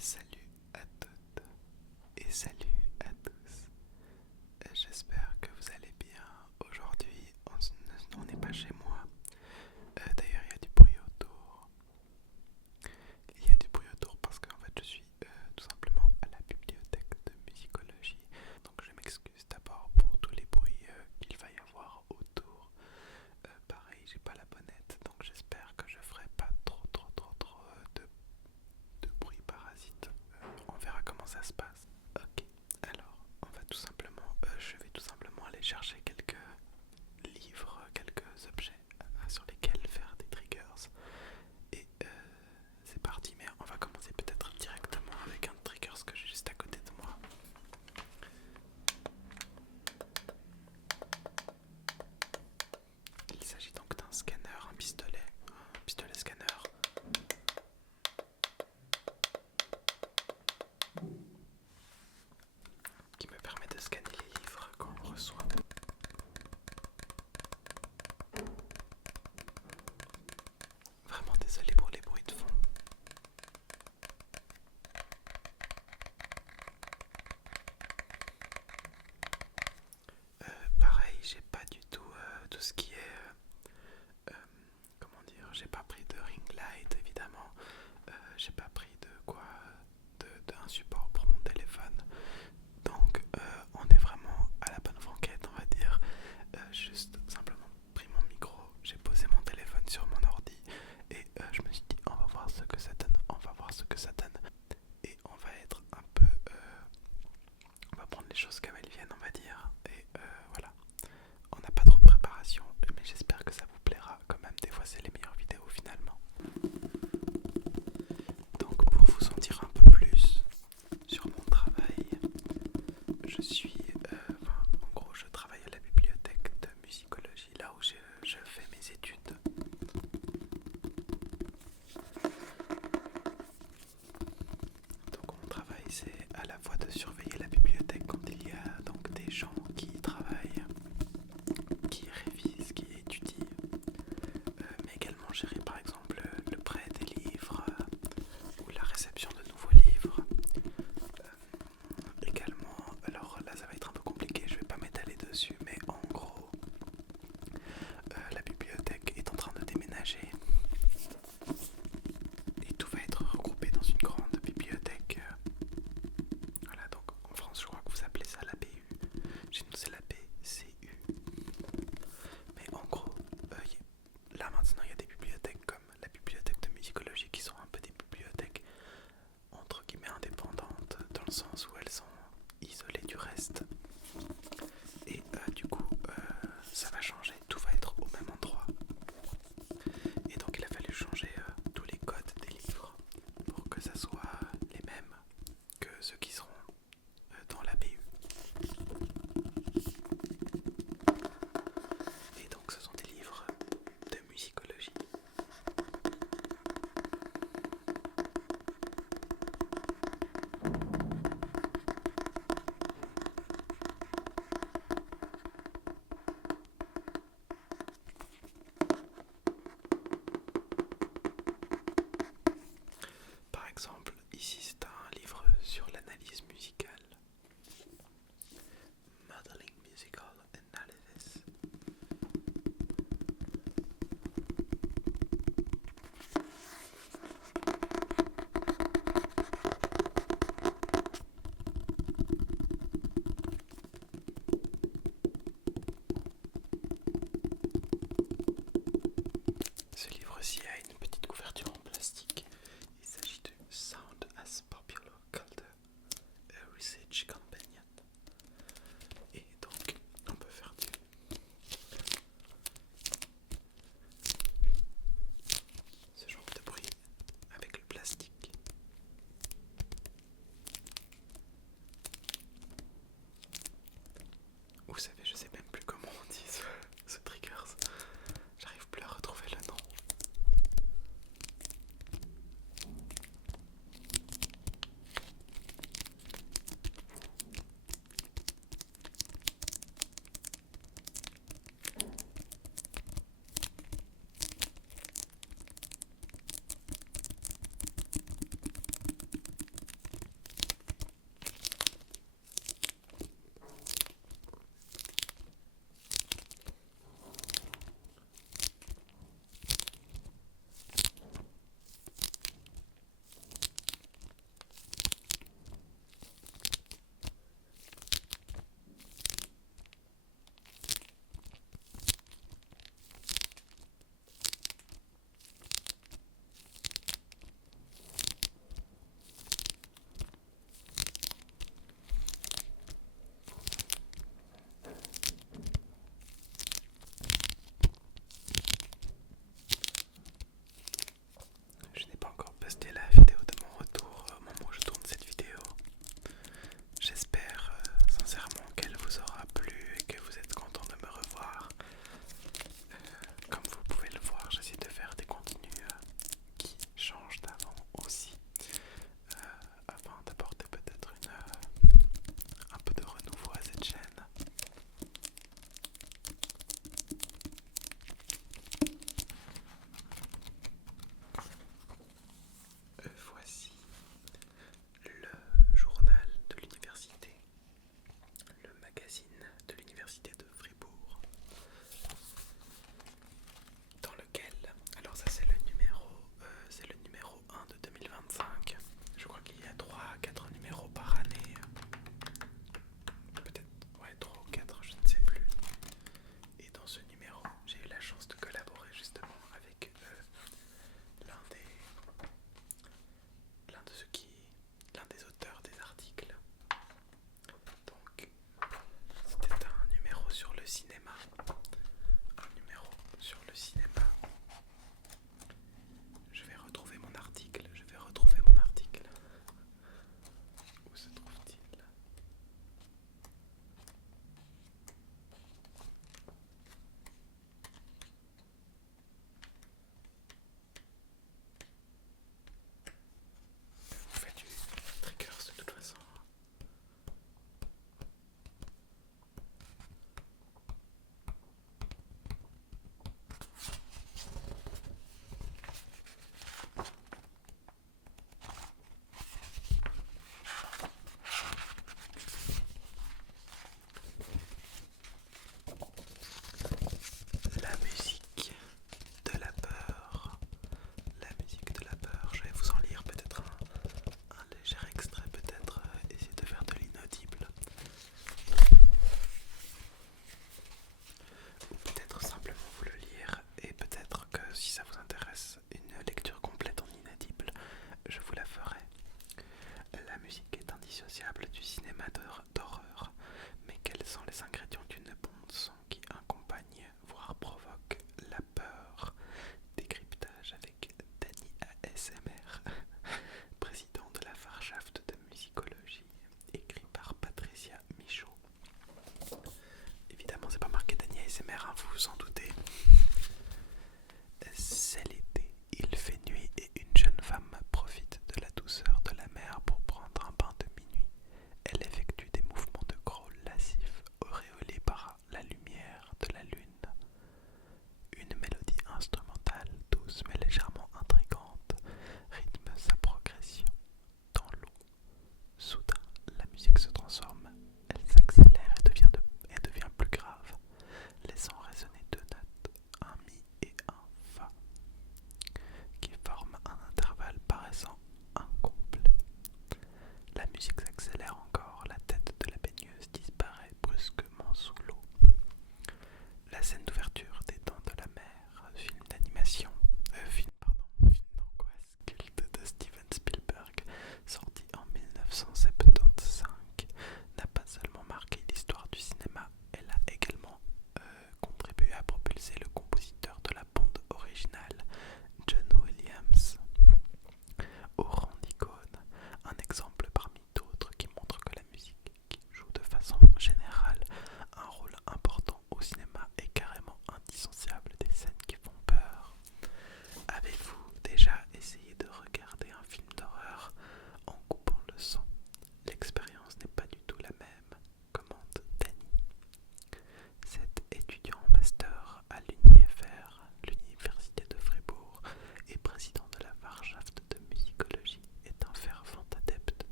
Salut à toutes et salut à tous. J'espère que vous allez bien. Aujourd'hui, on n'est pas chez moi. D'ailleurs, il y a du bruit autour. Il y a du bruit autour parce qu'en fait, je suis tout simplement à la bibliothèque de musicologie. Donc, je m'excuse d'abord pour tous les bruits qu'il va y avoir autour. Pareil, j'ai pas la bonnette, donc j'espère que je ferai pas trop de bruit parasite. On verra comment ça se passe. Ok, alors je vais tout simplement aller chercher quelques livres, quelques objets sur lesquels faire des triggers. Et c'est parti, mais on va commencer peut-être directement avec un trigger que j'ai juste à côté de moi. Il s'agit donc d'un scanner, un pistolet scanner. Qui me permet de scanner les livres qu'on reçoit. Vraiment désolé pour les bruits de fond. Pareil, j'ai pas du tout tout ce qui est comment dire, j'ai pas pris de ring light évidemment, j'ai pas pris de quoi, d'un support pour mon téléphone, donc on est vraiment à la bonne franquette on va dire. Juste simplement pris mon micro, j'ai posé mon téléphone sur mon ordi et je me suis dit on va voir ce que ça donne, et on va être un peu, on va prendre les choses comme elles viennent on va dire, et voilà. On n'a pas trop de préparation, mais j'espère que ça vous plaira quand même. Des fois, c'est les meilleures vidéos finalement. Donc, pour vous en dire un peu plus sur mon travail, en gros, je travaille à la bibliothèque de musicologie, là où je fais mes études. Donc, mon travail, c'est à la fois de surveiller la bibliothèque quand il y a donc des gens qui y travaillent, qui révisent, qui étudient, mais également gérer par exemple le prêt des livres ou la réception de nouveaux livres. Également, alors là ça va être un peu compliqué, je vais pas m'étaler dessus, mais en gros, la bibliothèque est en train de déménager et tout va être regroupé dans une grande bibliothèque. Voilà, donc en France je crois que vous appelez ça la BU, chez nous c'est la BCU. Mais en gros, là maintenant il y a des bibliothèques comme la bibliothèque de musicologie qui sont un peu des bibliothèques entre guillemets indépendantes, dans le sens où elles sont isolées du reste. Et du coup ça va changer, tout va être au même endroit. Et donc il a fallu changer tous les codes des livres pour que ça soit les mêmes que ceux qui seront dans la BU. Et donc ce sont des livres de musicologie. Par exemple,